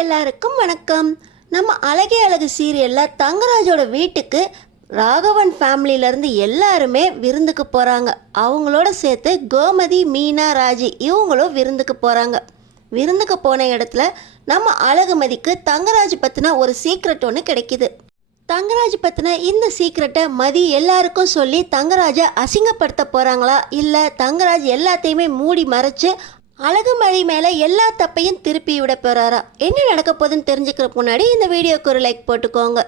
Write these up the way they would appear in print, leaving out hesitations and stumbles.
எல்லாருக்கும் வணக்கம். நம்ம அழகே அழகு சீரியலில் தங்கராஜோட வீட்டுக்கு ராகவன் ஃபேமிலியிலேருந்து எல்லாருமே விருந்துக்கு போகிறாங்க. அவங்களோட சேர்த்து கோமதி, மீனா, ராஜி இவங்களும் விருந்துக்கு போகிறாங்க. விருந்துக்கு போன இடத்துல நம்ம அழகுமதிக்கு தங்கராஜ் பற்றின ஒரு சீக்ரெட் ஒன்று கிடைக்கிது. தங்கராஜ் பற்றின இந்த சீக்ரெட்டை மதி எல்லாருக்கும் சொல்லி தங்கராஜை அசிங்கப்படுத்த போகிறாங்களா, இல்லை தங்கராஜ் எல்லாத்தையுமே மூடி மறைச்சு அழகுமதி மேலே எல்லா தப்பையும் திருப்பி விட போகிறாரா, என்ன நடக்க போகுதுன்னு தெரிஞ்சுக்கிறதுக்கு முன்னாடி இந்த வீடியோக்கு ஒரு லைக் போட்டுக்கோங்க.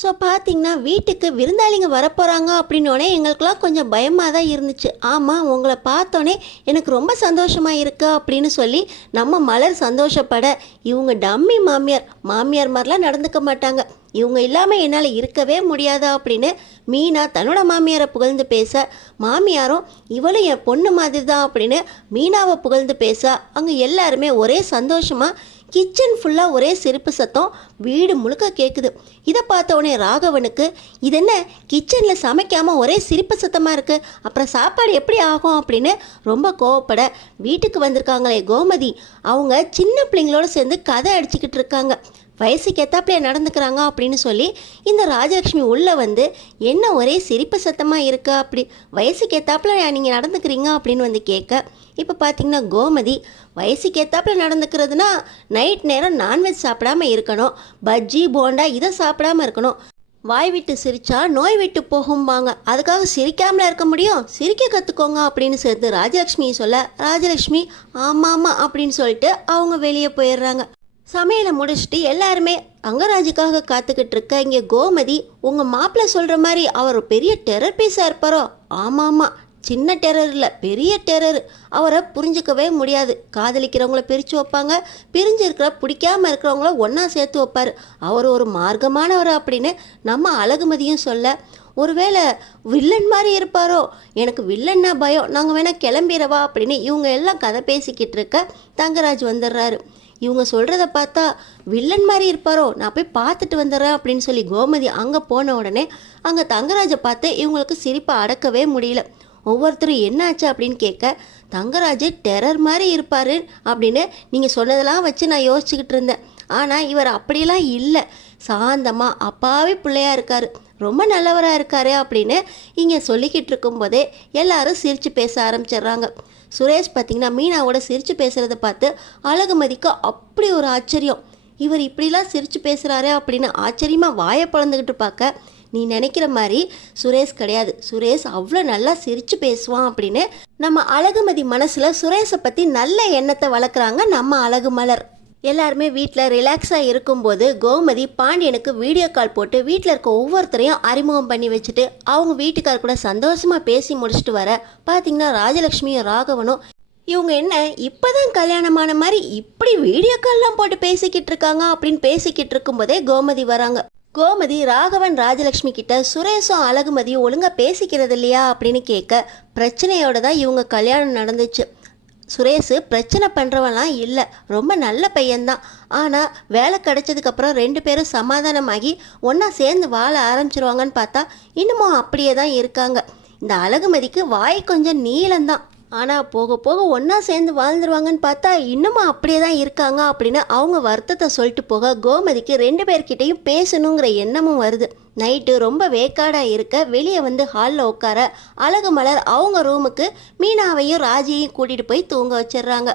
ஸோ பார்த்தீங்கன்னா வீட்டுக்கு விருந்தாளிங்க வரப்போகிறாங்க அப்படின்னோடனே எங்களுக்கெல்லாம் கொஞ்சம் பயமாக தான் இருந்துச்சு. ஆமாம், உங்களை பார்த்தோன்னே எனக்கு ரொம்ப சந்தோஷமாக இருக்கா அப்படின்னு சொல்லி நம்ம மலர் சந்தோஷப்பட, இவங்க டம்மி மாமியார் மாதிரிலாம் நடந்துக்க மாட்டாங்க, இவங்க இல்லாமல் என்னால் இருக்கவே முடியாதா அப்படின்னு மீனா தன்னோட மாமியாரை புகழ்ந்து பேச, மாமியாரும் இவளும் என் பொண்ணு மாதிரி தான் அப்படின்னு மீனாவை புகழ்ந்து பேச, அங்கே எல்லாருமே ஒரே சந்தோஷமாக கிச்சன் ஃபுல்லாக ஒரே சிரிப்பு சத்தம் வீடு முழுக்க கேட்குது. இதை பார்த்த உடனே ராகவனுக்கு இது என்ன கிச்சனில் சமைக்காமல் ஒரே சிரிப்பு சத்தமாக இருக்குது, அப்புறம் சாப்பாடு எப்படி ஆகும் அப்படின்னு ரொம்ப கோவப்பட, வீட்டுக்கு வந்திருக்காங்களே கோமதி அவங்க சின்ன பிள்ளைங்களோட சேர்ந்து கதை அடிச்சுக்கிட்டு இருக்காங்க, வயசுக்கு ஏத்தாப்புலையே நடந்துக்கிறாங்க அப்படின்னு சொல்லி இந்த ராஜலக்ஷ்மி உள்ளே வந்து என்ன ஒரே சிரிப்பு சத்தமாக இருக்கா, அப்படி வயசுக்கு ஏத்தாப்புல நீங்கள் நடந்துக்கிறீங்க அப்படின்னு வந்து கேட்க, இப்போ பார்த்தீங்கன்னா கோமதி வயசுக்கு ஏத்தாப்புல நடந்துக்கிறதுனா நைட் நேரம் நான்வெஜ் சாப்பிடாம இருக்கணும், பஜ்ஜி போண்டா இதை சாப்பிடாம இருக்கணும், வாய் விட்டு சிரிச்சா நோய் விட்டு போகும்பாங்க, அதுக்காக சிரிக்காமல இருக்க முடியும், சிரிக்க கற்றுக்கோங்க அப்படின்னு சேர்த்து ராஜலக்ஷ்மியை சொல்ல, ராஜலக்ஷ்மி ஆமாம் அப்படின்னு சொல்லிட்டு அவங்க வெளியே போயிடுறாங்க. சமையலை முடிச்சுட்டு எல்லாருமே அங்கராஜுக்காக காத்துக்கிட்டு இருக்க இங்கே கோமதி, உங்கள் மாப்பிள்ளை சொல்கிற மாதிரி அவர் பெரிய டெரர் பீஸாக இருப்பாரோ, ஆமாம் சின்ன டெரர் இல்லை பெரிய டெரர், அவரை புரிஞ்சிக்கவே முடியாது, காதலிக்கிறவங்கள பிரித்து வைப்பாங்க, பிரிஞ்சு இருக்கிற பிடிக்காமல் இருக்கிறவங்கள ஒன்றா சேர்த்து வைப்பார், அவர் ஒரு மார்க்கமானவர் அப்படின்னு நம்ம அழகுமதியும் சொல்ல, ஒருவேளை வில்லன் மாதிரி இருப்பாரோ, எனக்கு வில்லன்னா பயம், நாங்கள் வேணால் கிளம்பிடவா அப்படின்னு இவங்க எல்லாம் கதை பேசிக்கிட்டு இருக்க தங்கராஜ் வந்துடுறாரு. இவங்க சொல்கிறத பார்த்தா வில்லன் மாதிரி இருப்பாரோ, நான் போய் பார்த்துட்டு வந்துடுறேன் அப்படின்னு சொல்லி கோமதி அங்கே போன உடனே அங்கே தங்கராஜை பார்த்து இவங்களுக்கு சிரிப்பை அடக்கவே முடியல. ஒவ்வொருத்தரும் என்னாச்சு அப்படின்னு கேட்க, தங்கராஜ் டெரர் மாதிரி இருப்பார் அப்படின்னு நீங்கள் சொன்னதெல்லாம் வச்சு நான் யோசிச்சுக்கிட்டு இருந்தேன், ஆனால் இவர் அப்படிலாம் இல்லை, சாந்தமாக அப்பாவே பிள்ளையாக இருக்கார், ரொம்ப நல்லவராக இருக்காரு அப்படின்னு இங்கே சொல்லிக்கிட்டு இருக்கும்போதே எல்லாரும் சிரித்து பேச ஆரம்பிச்சிடுறாங்க. சுரேஷ் பார்த்திங்கன்னா மீனாவோட சிரித்து பேசுகிறத பார்த்து அழகுமதிக்கு அப்படி ஒரு ஆச்சரியம், இவர் இப்படிலாம் சிரித்து பேசுகிறாரு அப்படின்னு ஆச்சரியமாக வாயை பிளந்துக்கிட்டு பார்க்க, நீ நினைக்கிற மாதிரி சுரேஷ் கிடையாது, சுரேஷ் அவ்வளோ நல்லா சிரித்து பேசுவான் அப்படின்னு நம்ம அழகுமதி மனசில் சுரேஷை பற்றி நல்ல எண்ணத்தை வளர்க்குறாங்க நம்ம அழகு மலர். எல்லாருமே வீட்டில் ரிலாக்ஸாக இருக்கும்போது கோமதி பாண்டியனுக்கு வீடியோ கால் போட்டு வீட்டில் இருக்க ஒவ்வொருத்தரையும் அறிமுகம் பண்ணி வச்சுட்டு அவங்க வீட்டுக்கார் கூட சந்தோஷமாக பேசி முடிச்சுட்டு வர, பார்த்திங்கன்னா ராஜலக்ஷ்மியும் ராகவனும் இவங்க என்ன இப்போதான் கல்யாணமான மாதிரி இப்படி வீடியோ கால்லாம் போட்டு பேசிக்கிட்டு இருக்காங்க அப்படின்னு பேசிக்கிட்டு இருக்கும்போதே கோமதி வராங்க. கோமதி ராகவன் ராஜலக்ஷ்மி கிட்ட சுரேஷும் அழகுமதியும் ஒழுங்காக பேசிக்கிறது இல்லையா அப்படின்னு கேட்க, பிரச்சனையோடு தான் இவங்க கல்யாணம் நடந்துச்சு, சுரேஷ் பிரச்சனை பண்ணுறவெல்லாம் இல்லை, ரொம்ப நல்ல பையன்தான், ஆனால் வேலை கிடைச்சதுக்கப்புறம் ரெண்டு பேரும் சமாதானமாகி ஒன்றா சேர்ந்து வாழ ஆரம்பிச்சிருவாங்கன்னு பார்த்தா இன்னமும் அப்படியே தான் இருக்காங்க. இந்த அழகுமதிக்கு வாய் கொஞ்சம் நீளம்தான், ஆனால் போக போக ஒன்றா சேர்ந்து வாழ்ந்துருவாங்கன்னு பார்த்தா இன்னமும் அப்படியே தான் இருக்காங்க அப்படின்னு அவங்க வருத்தத்தை சொல்லிட்டு போக, கோமதிக்கு ரெண்டு பேர்கிட்டையும் பேசணுங்கிற எண்ணமும் வருது. நைட்டு ரொம்ப வேக்காடாக இருக்க வெளியே வந்து ஹாலில் உட்கார அழகு மலர் அவங்க ரூமுக்கு மீனாவையும் ராஜியையும் கூட்டிகிட்டு போய் தூங்க வச்சிடுறாங்க.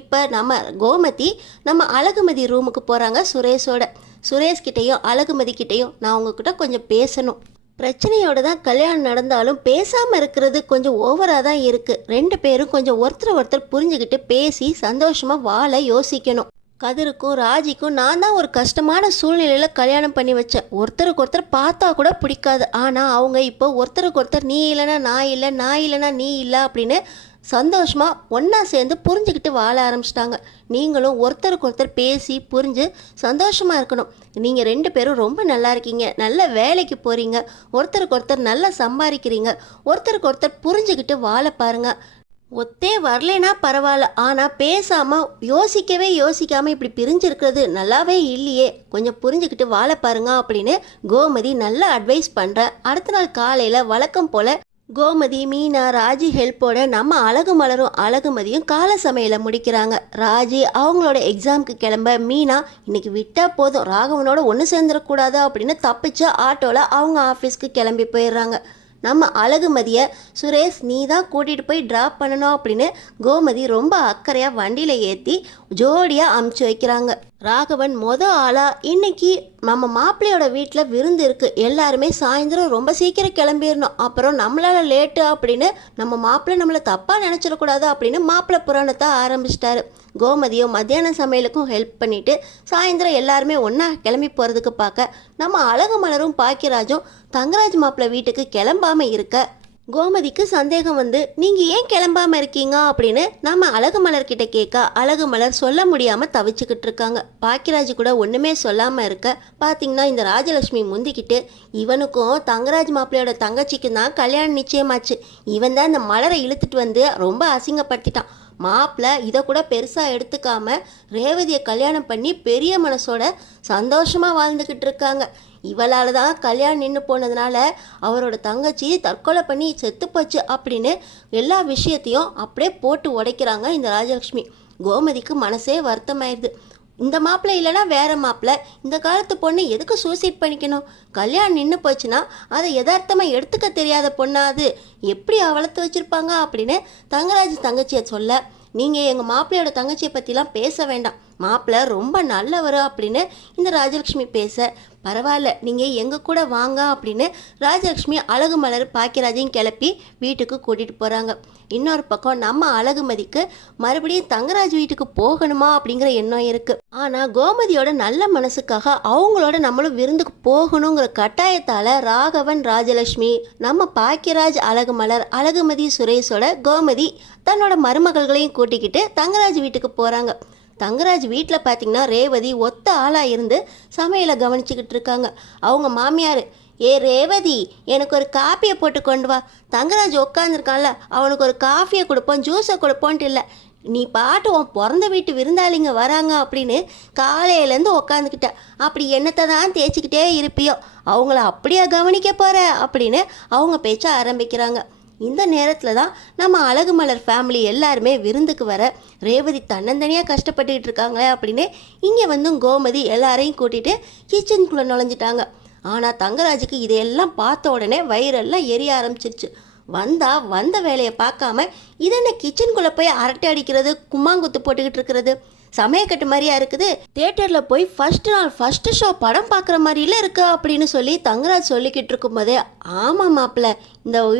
இப்போ நம்ம கோமதி நம்ம அழகுமதி ரூமுக்கு போகிறாங்க சுரேஷோட. சுரேஷ்கிட்டையும் அழகுமதிக்கிட்டையும் நான் உங்ககிட்ட கொஞ்சம் பேசணும், பிரச்சனையோடு தான் கல்யாணம் நடந்தாலும் பேசாமல் இருக்கிறது கொஞ்சம் ஓவராக தான் இருக்குது, ரெண்டு பேரும் கொஞ்சம் ஒருத்தர் புரிஞ்சுக்கிட்டு பேசி சந்தோஷமாக வாழ யோசிக்கணும். கதிருக்கும் ராஜிக்கும் நான் தான் ஒரு கஷ்டமான சூழ்நிலையில் கல்யாணம் பண்ணி வச்சேன், ஒருத்தருக்கு ஒருத்தர் பார்த்தா கூட பிடிக்காது, ஆனால் அவங்க இப்போ ஒருத்தருக்கு ஒருத்தர் நீ இல்லைனா நான் இல்லை, நான் இல்லைனா நீ இல்லை அப்படின்னு சந்தோஷமாக ஒன்றா சேர்ந்து புரிஞ்சுக்கிட்டு வாழ ஆரம்பிச்சிட்டாங்க. நீங்களும் ஒருத்தருக்கு ஒருத்தர் பேசி புரிஞ்சு சந்தோஷமாக இருக்கணும். நீங்கள் ரெண்டு பேரும் ரொம்ப நல்லா இருக்கீங்க, நல்ல வேலைக்கு போகிறீங்க, ஒருத்தருக்கு ஒருத்தர் நல்லா சம்பாதிக்கிறீங்க, ஒருத்தருக்கு ஒருத்தர் புரிஞ்சுக்கிட்டு வாழ பாருங்கள். ஒத்தே வரலைன்னா பரவாயில்ல, ஆனால் பேசாமல் யோசிக்காமல் இப்படி பிரிஞ்சிருக்கிறது நல்லாவே இல்லையே, கொஞ்சம் புரிஞ்சுக்கிட்டு வாழ பாருங்க அப்படின்னு கோமதி நல்லா அட்வைஸ் பண்ணுற. அடுத்த நாள் காலையில் வழக்கம் போல் கோமதி, மீனா, ராஜி ஹெல்ப்போட நம்ம அழகு மலரும் அழகுமதியும் கால சமையலை முடிக்கிறாங்க. ராஜி அவங்களோட எக்ஸாமுக்கு கிளம்ப, மீனா இன்னைக்கு விட்டா போதும் ராகவனோட ஒன்று சேர்ந்துடக்கூடாது அப்படின்னு தப்பிச்சு ஆட்டோவில் அவங்க ஆஃபீஸ்க்கு கிளம்பி போயிடுறாங்க. நம்ம அழகுமதியை சுரேஷ் நீ தான் கூட்டிகிட்டு போய் ட்ராப் பண்ணணும் அப்படின்னு கோமதி ரொம்ப அக்கறையாக வண்டியில் ஏற்றி ஜோடியாக அமுச்சு வைக்கிறாங்க. ராகவன் ஆளாக இன்னைக்கு நம்ம மாப்பிள்ளையோட வீட்டில் விருந்து இருக்குது, எல்லாருமே சாயந்தரம் ரொம்ப சீக்கிரம் கிளம்பிடணும், அப்புறம் நம்மளால் லேட்டு அப்படின்னு நம்ம மாப்பிள்ளை நம்மளை தப்பாக நினச்சிடக்கூடாது அப்படின்னு மாப்பிள்ளை புராணத்தை ஆரம்பிச்சிட்டாரு. கோமதியும் மத்தியான சமையலுக்கும் ஹெல்ப் பண்ணிவிட்டு சாயந்தரம் எல்லாருமே ஒன்றா கிளம்பி போகிறதுக்கு பார்க்க நம்ம அழகு மலரும் பாக்கியராஜும் தங்கராஜ் மாப்பிள்ளை வீட்டுக்கு கிளம்பாமல் இருக்க கோமதிக்கு சந்தேகம் வந்து நீங்கள் ஏன் கிளம்பாமல் இருக்கீங்க அப்படின்னு நம்ம அழகு மலர்கிட்ட கேட்க அழகு மலர் சொல்ல முடியாமல் தவிச்சுக்கிட்டு இருக்காங்க. பாக்கியராஜ் கூட ஒன்றுமே சொல்லாமல் இருக்க பார்த்தீங்கன்னா இந்த ராஜலட்சுமி முந்திக்கிட்டு இவனுக்கும் தங்கராஜ் மாப்பிள்ளையோட தங்கச்சிக்கும் தான் கல்யாணம் நிச்சயமாச்சு, இவன் தான் இந்த மலரை இழுத்துட்டு வந்து ரொம்ப அசிங்கப்படுத்திட்டான். மாப்பிள்ளை இதை கூட பெருசாக எடுத்துக்காம ரேவதியை கல்யாணம் பண்ணி பெரிய மனசோட சந்தோஷமாக வாழ்ந்துக்கிட்டு இருக்காங்க. இவளால் தான் கல்யாணம் நின்று போனதுனால அவரோட தங்கச்சி தற்கொலை பண்ணி செத்து போச்சு அப்படின்னு எல்லா விஷயத்தையும் அப்படியே போட்டு உடைக்கிறாங்க இந்த ராஜலக்ஷ்மி. கோமதிக்கு மனசே வருத்தமாயிருது. இந்த மாப்பிள்ளை இல்லைனா வேற மாப்பிள்ளை, இந்த காலத்து பொண்ணு எதுக்கு சூசைட் பண்ணிக்கணும்? கல்யாணம் நின்று போச்சுன்னா அதை யதார்த்தமாக எடுத்துக்க தெரியாத பொண்ணாது எப்படி வளர்த்து வச்சுருப்பாங்க அப்படின்னு தங்கராஜ் தங்கச்சியை சொல்ல, நீங்கள் எங்கள் மாப்பிள்ளையோட தங்கச்சியை பற்றிலாம் பேச வேண்டாம், மாப்பிள்ளை ரொம்ப நல்லவர் அப்படின்னு இந்த ராஜலக்ஷ்மி பேச, பரவாயில்ல நீங்கள் எங்கள் கூட வாங்க அப்படின்னு ராஜலக்ஷ்மி அழகு மலர் பாக்கியராஜையும் கிளப்பி வீட்டுக்கு கூட்டிகிட்டு போகிறாங்க. இன்னொரு பக்கம் நம்ம அழகுமதிக்கு மறுபடியும் தங்கராஜ் வீட்டுக்கு போகணுமா அப்படிங்கிற எண்ணம் இருக்குது. ஆனால் கோமதியோட நல்ல மனசுக்காக அவங்களோட நம்மளும் விருந்துக்கு போகணுங்கிற கட்டாயத்தால் ராகவன், ராஜலட்சுமி, நம்ம பாக்கியராஜ், அழகு மலர், அழகுமதி, சுரேஷோட கோமதி தன்னோட மருமகள்களையும் கூட்டிக்கிட்டு தங்கராஜ் வீட்டுக்கு போகிறாங்க. தங்கராஜ் வீட்டில் பார்த்தீங்கன்னா ரேவதி ஒத்த ஆளாக இருந்து சமையலை கவனிச்சுக்கிட்டு இருக்காங்க. அவங்க மாமியார், ஏ ரேவதி எனக்கு ஒரு காப்பியை போட்டு கொண்டு வா, தங்கராஜ் உட்காந்துருக்கான்ல அவனுக்கு ஒரு காஃபியை கொடுப்போம் ஜூஸை கொடுப்போன்ட்டு இல்லை, நீ பாட்டு உன் பிறந்த வீட்டு விருந்தாளிங்க வராங்க அப்படின்னு காலையிலேருந்து உக்காந்துக்கிட்ட, அப்படி என்னத்தை தான் தேய்ச்சிக்கிட்டே இருப்பியோ, அவங்கள அப்படியே கவனிக்க போகிற அப்படின்னு அவங்க பேச்ச ஆரம்பிக்கிறாங்க. இந்த நேரத்தில் தான் நம்ம அழகு மலர் ஃபேமிலி எல்லாருமே விருந்துக்கு வர, ரேவதி தன்னந்தனியாக கஷ்டப்பட்டுக்கிட்டு இருக்காங்களே அப்படின்னு இங்கே வந்து கோமதி எல்லாரையும் கூட்டிகிட்டு கிச்சனுக்குள்ளே நுழைஞ்சிட்டாங்க. ஆனால் தங்கராஜுக்கு இதையெல்லாம் பார்த்த உடனே வயிறெல்லாம் எரிய ஆரம்பிச்சிருச்சு. வந்த வேலையை பார்க்காம இதென்ன கிச்சனுக்குள்ளே போய் அரட்டை அடிக்கிறது, கும்மாங்குத்து போட்டுக்கிட்டு இருக்கிறது, சமயக்கட்டு மாதிரியா இருக்குது, தியேட்டரில் போய் ஃபர்ஸ்ட் ஷோ படம் பார்க்குற மாதிரில இருக்கு அப்படின்னு சொல்லி தங்கராஜ் சொல்லிக்கிட்டு இருக்கும்போதே, ஆமாம் மாப்பிள்ள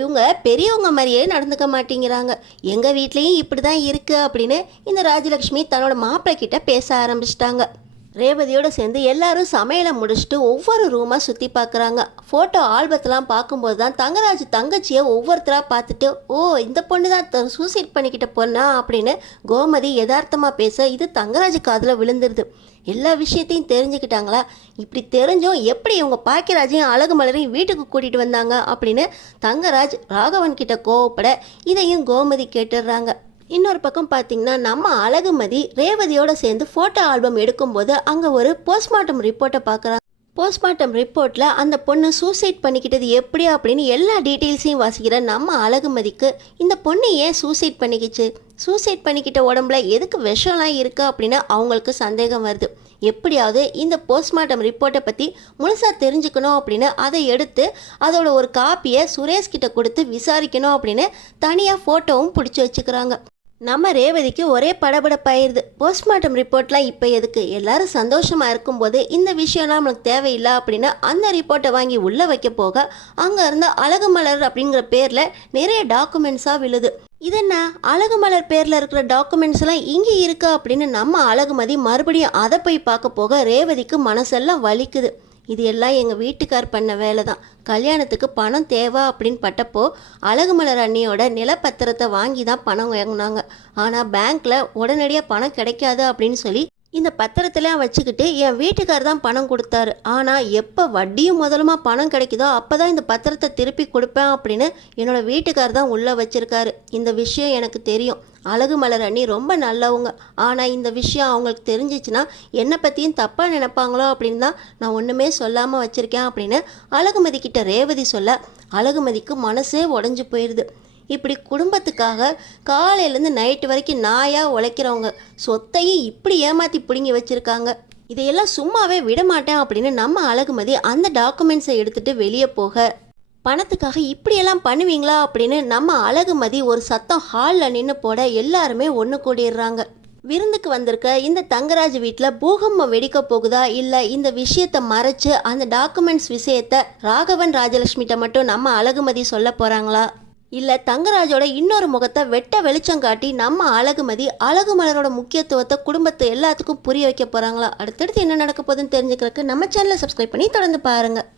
இவங்க பெரியவங்க மாதிரியே நடந்துக்க மாட்டேங்கிறாங்க, எங்கள் வீட்லேயும் இப்படி தான் இருக்குது அப்படின்னு இந்த ராஜலக்ஷ்மி தன்னோட மாப்பிள்ளை கிட்ட பேச ஆரம்பிச்சிட்டாங்க. ரேவதியோடு சேர்ந்து எல்லாரும் சமையலை முடிச்சுட்டு ஒவ்வொரு ரூமாக சுற்றி பார்க்குறாங்க. ஃபோட்டோ ஆல்பத்தெல்லாம் பார்க்கும்போது தான் தங்கராஜ் தங்கச்சியை ஒவ்வொருத்தராக பார்த்துட்டு, ஓ இந்த பொண்ணு தான் சூசைட் பண்ணிக்கிட்ட பொண்ணா அப்படின்னு கோமதி யதார்த்தமாக பேச, இது தங்கராஜ் காதில் விழுந்துருது. எல்லா விஷயத்தையும் தெரிஞ்சுக்கிட்டாங்களா? இப்படி தெரிஞ்சும் எப்படி இவங்க பாக்கியராஜையும் அழகு மலரையும் வீட்டுக்கு கூட்டிகிட்டு வந்தாங்க அப்படின்னு தங்கராஜ் ராகவன் கிட்ட கோவப்பட, இதையும் கோமதி கேட்டுடுறாங்க. இன்னொரு பக்கம் பார்த்தீங்கன்னா நம்ம அழகுமதி ரேவதியோடு சேர்ந்து ஃபோட்டோ ஆல்பம் எடுக்கும்போது அங்கே ஒரு போஸ்ட்மார்ட்டம் ரிப்போர்ட்டை பார்க்குறாங்க. போஸ்ட்மார்ட்டம் ரிப்போர்ட்டில் அந்த பொண்ணு சூசைட் பண்ணிக்கிட்டது எப்படி அப்படின்னு எல்லா டீட்டெயில்ஸையும் வாசிக்கிற நம்ம அழகுமதிக்கு, இந்த பொண்ணு ஏன் சூசைட் பண்ணிக்கிச்சு, சூசைட் பண்ணிக்கிட்ட உடம்புல எதுக்கு விஷம்லாம் இருக்குது அப்படின்னு அவங்களுக்கு சந்தேகம் வருது. எப்படியாவது இந்த போஸ்ட்மார்ட்டம் ரிப்போர்ட்டை பற்றி முழுசாக தெரிஞ்சுக்கணும் அப்படின்னு அதை எடுத்து அதோட ஒரு காப்பியை சுரேஷ்கிட்ட கொடுத்து விசாரிக்கணும் அப்படின்னு தனியாக ஃபோட்டோவும் பிடிச்சி வச்சுக்கிறாங்க. நம்ம ரேவதிக்கு ஒரே படபடப்பாயிருது. போஸ்ட்மார்ட்டம் ரிப்போர்ட்லாம் இப்போ எதுக்கு, எல்லாரும் சந்தோஷமாக இருக்கும்போது இந்த விஷயம்லாம் நம்மளுக்கு தேவையில்லை அப்படின்னு அந்த ரிப்போர்ட்டை வாங்கி உள்ளே வைக்க போக அங்கே இருந்த அழகு மலர் அப்படிங்கிற பேரில் நிறைய டாக்குமெண்ட்ஸாக விழுது. இதென்ன அழகு மலர் பேரில் இருக்கிற டாக்குமெண்ட்ஸ் எல்லாம் இங்கே இருக்கா அப்படின்னு நம்ம அழகுமதி மறுபடியும் அதை போய் பார்க்க போக ரேவதிக்கு மனசெல்லாம் வலிக்குது. இது எல்லாம் எங்கள் வீட்டுக்கார் பண்ண வேலை தான், கல்யாணத்துக்கு பணம் தேவை அப்படின்னு பட்டப்போ அழகு மலர் அண்ணியோட நிலப்பத்திரத்தை வாங்கி தான் பணம் வாங்கினாங்க. ஆனால் பேங்க்கில் உடனடியாக பணம் கிடைக்காது அப்படின்னு சொல்லி இந்த பத்திரத்தெல்லாம் வச்சுக்கிட்டு என் வீட்டுக்கார் தான் பணம் கொடுத்தாரு. ஆனால் எப்போ வட்டியும் முதலுமா பணம் கிடைக்குதோ அப்போ தான் இந்த பத்திரத்தை திருப்பி கொடுப்பேன் அப்படின்னு என்னோட வீட்டுக்கார் தான் உள்ளே வச்சுருக்காரு. இந்த விஷயம் எனக்கு தெரியும். அழகு மலர் அண்ணி ரொம்ப நல்லவங்க. ஆனால் இந்த விஷயம் அவங்களுக்கு தெரிஞ்சிச்சுன்னா என்னை பற்றியும் தப்பாக நினைப்பாங்களோ அப்படின்னு தான் நான் ஒன்றுமே சொல்லாமல் வச்சுருக்கேன் அப்படின்னு அழகுமதி கிட்ட ரேவதி சொல்ல, அழகுமதிக்கு மனசே உடஞ்சி போயிடுது. இப்படி குடும்பத்துக்காக காலையிலேருந்து நைட்டு வரைக்கும் நாயாக உழைக்கிறவங்க சொத்தையும் இப்படி ஏமாற்றி பிடுங்கி வச்சுருக்காங்க. இதையெல்லாம் சும்மாவே விட மாட்டேன் அப்படின்னு நம்ம அழகுமதி அந்த டாக்குமெண்ட்ஸை எடுத்துகிட்டு வெளியே போக, பணத்துக்காக இப்படியெல்லாம் பண்ணுவீங்களா அப்படின்னு நம்ம அழகுமதி ஒரு சத்தம் ஹாலில் நின்று போட எல்லாருமே ஒன்று கூடிடுறாங்க. விருந்துக்கு வந்திருக்க இந்த தங்கராஜ் வீட்டில் பூகம்பம் வெடிக்க போகுதா, இல்லை இந்த விஷயத்தை மறைச்சு அந்த டாக்குமெண்ட்ஸ் விஷயத்தை ராகவன் ராஜலட்சுமிகிட்ட மட்டும் நம்ம அழகுமதி சொல்ல போகிறாங்களா, இல்லை தங்கராஜோட இன்னொரு முகத்தை வெட்ட வெளிச்சம் காட்டி நம்ம அழகுமதி அழகுமலரோட முக்கியத்துவத்தை குடும்பத்தை எல்லாத்துக்கும் புரிய வைக்க போகிறாங்களா? அடுத்தடுத்து என்ன நடக்க போகுதுன்னு தெரிஞ்சுக்கிறதுக்கு நம்ம சேனலை சப்ஸ்கிரைப் பண்ணி தொடர்ந்து பாருங்கள்.